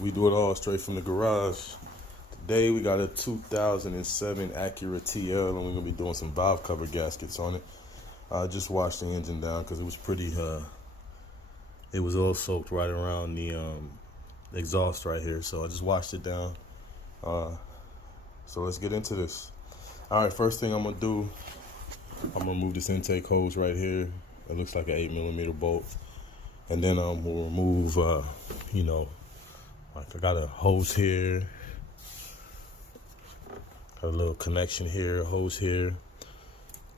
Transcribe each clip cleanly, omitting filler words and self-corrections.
We do it all straight from the garage. Today we got a 2007 Acura TL, and we're gonna be doing some valve cover gaskets on it. I just washed the engine down because it was pretty. It was all soaked right around the exhaust right here, so I just washed it down. So let's get into this. All right, first thing I'm gonna do, I'm gonna remove this intake hose right here. It looks like an 8mm bolt, and then we'll remove, like I got a hose here, got a little connection here, a hose here,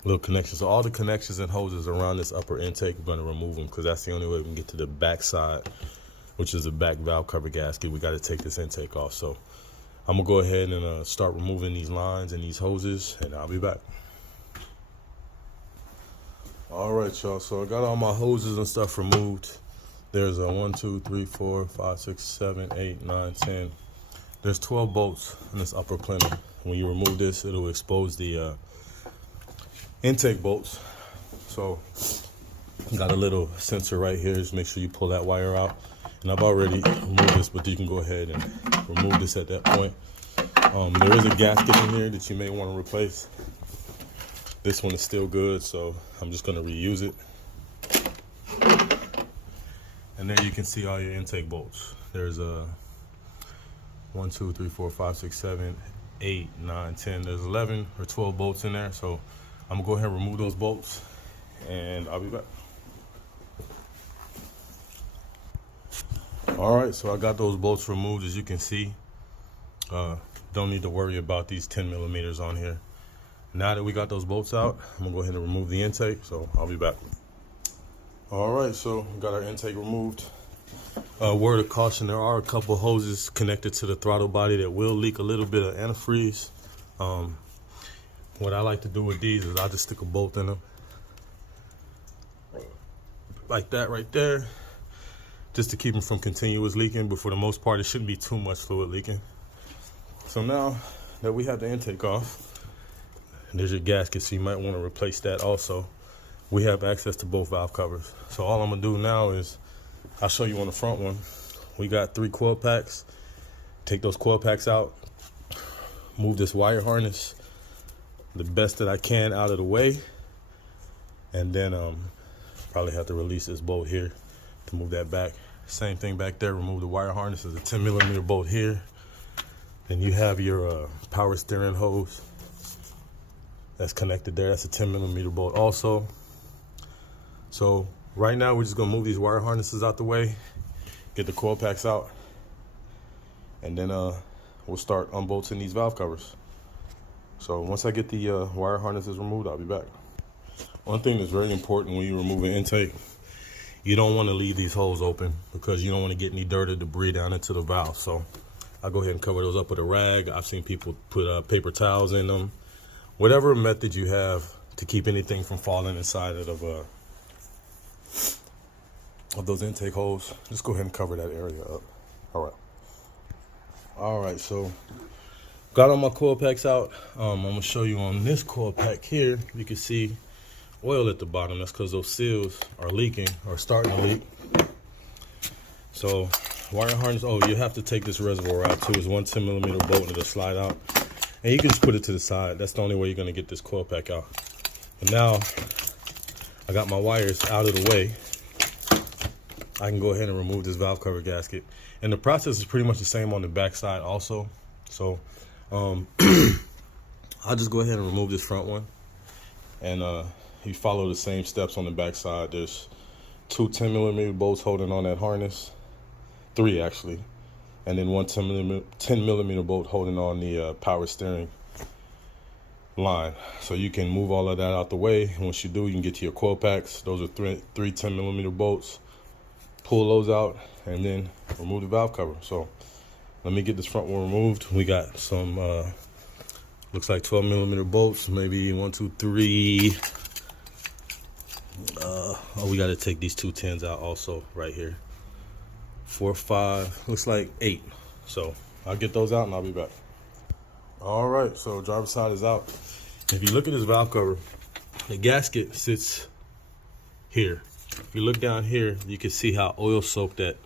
little connection. So all the connections and hoses around this upper intake, we're gonna remove them because that's the only way we can get to the back side, which is the back valve cover gasket. We got to take this intake off. So I'm gonna go ahead and start removing these lines and these hoses, and I'll be back. All right, y'all, so I got all my hoses and stuff removed. There's a 1, 2, 3, 4, 5, 6, 7, 8, 9, 10. There's 12 bolts in this upper plenum. When you remove this, it'll expose the intake bolts. So got a little sensor right here. Just make sure you pull that wire out. And I've already removed this, but you can go ahead and remove this at that point. There is a gasket in here that you may want to replace. This one is still good, so I'm just going to reuse it. And there you can see all your intake bolts. There's a 1, 2, 3, 4, 5, 6, 7, 8, 9, 10. There's 11 or 12 bolts in there. So I'm gonna go ahead and remove those bolts, and I'll be back. All right, so I got those bolts removed, as you can see. Don't need to worry about these 10mm on here. Now that we got those bolts out, I'm gonna go ahead and remove the intake, so I'll be back. All right, so we got our intake removed. Word of caution, there are a couple hoses connected to the throttle body that will leak a little bit of antifreeze. What I like to do with these is I just stick a bolt in them. Like that right there, just to keep them from continuous leaking, but for the most part, it shouldn't be too much fluid leaking. So now that we have the intake off, there's your gasket, so you might want to replace that also. We have access to both valve covers. So all I'm gonna do now is, I'll show you on the front one. We got 3 coil packs. Take those coil packs out, move this wire harness the best that I can out of the way, and then probably have to release this bolt here to move that back. Same thing back there, remove the wire harness. There's a 10mm bolt here. Then you have your power steering hose that's connected there. That's a 10mm bolt also. So right now we're just gonna move these wire harnesses out the way, get the coil packs out, and then we'll start unbolting these valve covers. So once I get the wire harnesses removed, I'll be back. One thing that's very important when you remove an intake, you don't want to leave these holes open because you don't want to get any dirt or debris down into the valve. So I'll go ahead and cover those up with a rag. I've seen people put paper towels in them. Whatever method you have to keep anything from falling inside of those intake holes, just go ahead and cover that area up. All right, so got all my coil packs out. I'm gonna show you on this coil pack here, you can see oil at the bottom. That's because those seals are leaking or starting to leak. So wire harness, you have to take this reservoir out too. It's 1 10mm bolt and it'll slide out. And you can just put it to the side. That's the only way you're gonna get this coil pack out. But now I got my wires out of the way. I can go ahead and remove this valve cover gasket. And the process is pretty much the same on the back side also. So I'll just go ahead and remove this front one. And you follow the same steps on the back side. There's 2 10mm bolts holding on that harness. 3 actually. And then 1 10mm bolt holding on the power steering line. So you can move all of that out the way. Once you do, you can get to your coil packs. Those are 3 10mm bolts. Pull those out and then remove the valve cover. So let me get this front one removed. We got some looks like 12mm bolts, maybe 1, 2, 3. We got to take these 2 10s out also right here. 4, 5, looks like 8. So I'll get those out and I'll be back. All right, so driver's side is out. If you look at this valve cover, the gasket sits here. If you look down here, you can see how oil soaked that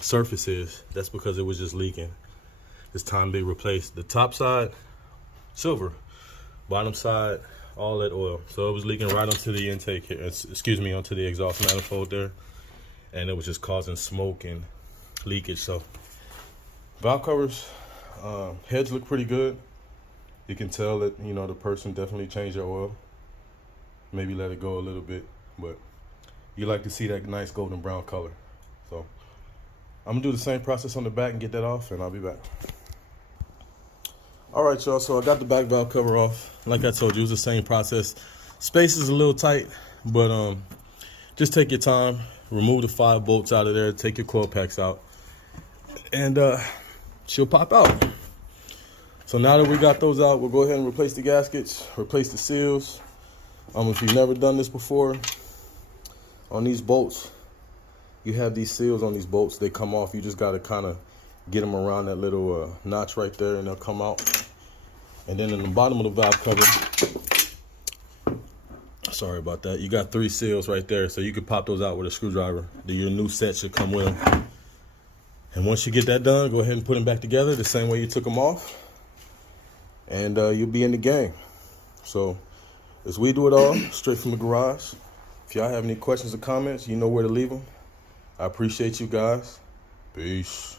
surface is, that's because it was just leaking. It's time to be replaced. The top side, silver. Bottom side, all that oil. So it was leaking right onto the intake here, excuse me, onto the exhaust manifold there. And it was just causing smoke and leakage. So valve covers, heads look pretty good. You can tell that, you know, the person definitely changed their oil. Maybe let it go a little bit, but you like to see that nice golden brown color. So I'm gonna do the same process on the back and get that off, and I'll be back. All right, y'all, so I got the back valve cover off. Like I told you, it was the same process. Space is a little tight, but just take your time. Remove the 5 bolts out of there, take your coil packs out, and she'll pop out. So now that we got those out, we'll go ahead and replace the gaskets, replace the seals. If you've never done this before, on these bolts, you have these seals on these bolts. They come off. You just got to kind of get them around that little notch right there, and they'll come out. And then in the bottom of the valve cover, sorry about that, you got 3 seals right there, so you can pop those out with a screwdriver. Your new set should come with them. And once you get that done, go ahead and put them back together the same way you took them off, and you'll be in the game. So as we do it all, straight from the garage. If y'all have any questions or comments, you know where to leave them. I appreciate you guys. Peace.